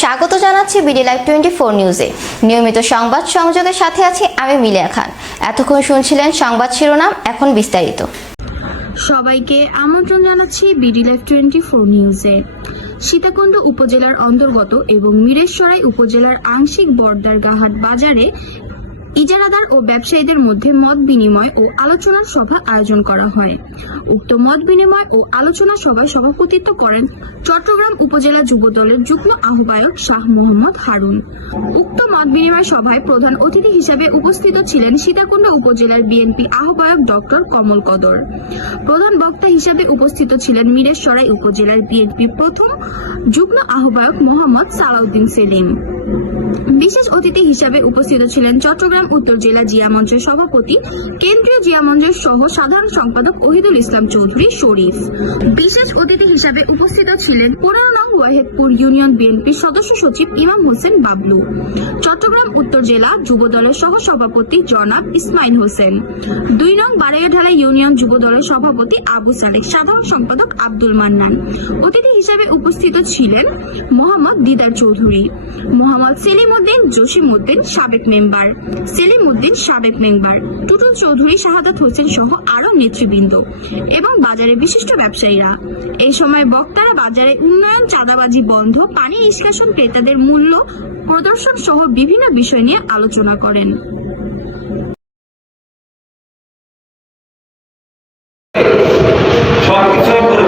স্বাগত জানাচ্ছি BD live twenty four নিউজে। নিয়মিত সংবাদ সংযোগের সাথে আছি আমি মিলিয়া খান। এতক্ষণ শুনছিলেন সংবাদ শিরোনাম, এখন বিস্তারিত। সবাইকে আমন্ত্রণ জানাচ্ছি বিডি লাইভ টোয়েন্টি ফোর নিউজে। সীতাকুণ্ড উপজেলার অন্তর্গত এবং মিরেশ্বরাই উপজেলার আংশিক বর্দারগাহাট বাজারে ইজারাদার ও ব্যবসায়ীদের মধ্যে মত বিনিময় ও আলোচনার সভা আয়োজন করা হয়। উক্ত মত বিনিময় ও আলোচনা সভায় সভাপতিত্ব করেন চট্টগ্রাম উপজেলা যুব দলের যুগ্ম আহ্বায়ক শাহ মোহাম্মদ হারুন। উক্ত মত বিনিময় সভায় প্রধান অতিথি হিসেবে উপস্থিত ছিলেন সীতাকুণ্ড উপজেলার বিএনপি আহ্বায়ক ডক্টর কমল কদর। প্রধান বক্তা হিসেবে উপস্থিত ছিলেন মিরেশ্বরাই উপজেলার বিএনপি প্রথম যুগ্ম আহ্বায়ক মোহাম্মদ সালাউদ্দিন সেলিম। বিশেষ অতিথি হিসাবে উপস্থিত ছিলেন চট্টগ্রাম উত্তর জেলা জিয়া মঞ্চের সভাপতি, কেন্দ্রীয় জিয়া মঞ্চের সহ সাধারণ সম্পাদক ওহিদুল ইসলাম চৌধুরী শরীফ। বিশেষ অতিথি হিসাবে উপস্থিত ছিলেন পনেরো নং ওয়াহেদপুর ইউনিয়ন বিএনপির সদস্য সচিব ইমাম হোসেন বাবলু। চট্টগ্রাম উত্তর জেলা যুব দলের সহ সভাপতি জনাব ইসমাইল হোসেন। দুই নং বারাইয়াঢালা ইউনিয়ন যুব দলের সভাপতি আবু সালেক সাধারণ সম্পাদক আব্দুল মান্নান। অতিথি হিসাবে উপস্থিত ছিলেন মোহাম্মদ দিদার চৌধুরী। মোহাম্মদ সেলিম উদ্দিন জসিম উদ্দিন সাবেক মেম্বার। সেলিম উদ্দিন সাবেক মেম্বার। টুটুল চৌধুরী, শাহাদাত হোসেন সহ আরও নেতৃবৃন্দ এবং বাজারে বিশিষ্ট ব্যবসায়ীরা। এই সময় বক্তারা বাজারে উন্নয়ন চাঁদাবাজি বন্ধ পানি নিষ্কাশন ক্রেতাদের মূল্য প্রদর্শন সহ বিভিন্ন বিষয় নিয়ে আলোচনা করেন। সবকিছু